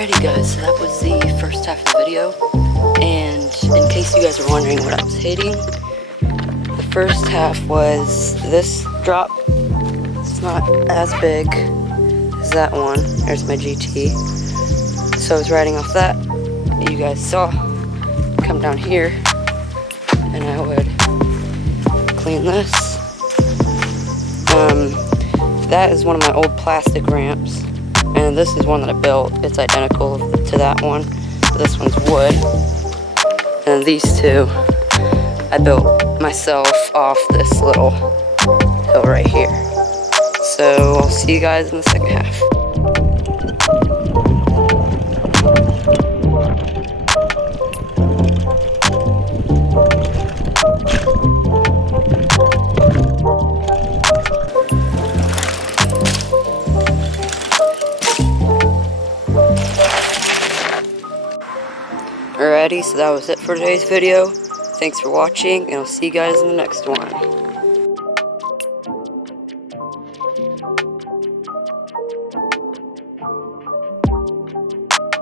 Alrighty guys, so that was the first half of the video, and in case you guys are wondering what I was hitting, the first half was this drop. It's not as big as that one. There's my GT. So I was riding off that, you guys saw, come down here, and I would clean this. That is one of my old plastic ramps. And this is one that I built. It's identical to that one. This one's wood. And these two I built myself off this little hill right here. So I'll see you guys in the second half. Alrighty, so that was it for today's video. Thanks for watching, and I'll see you guys in the next one.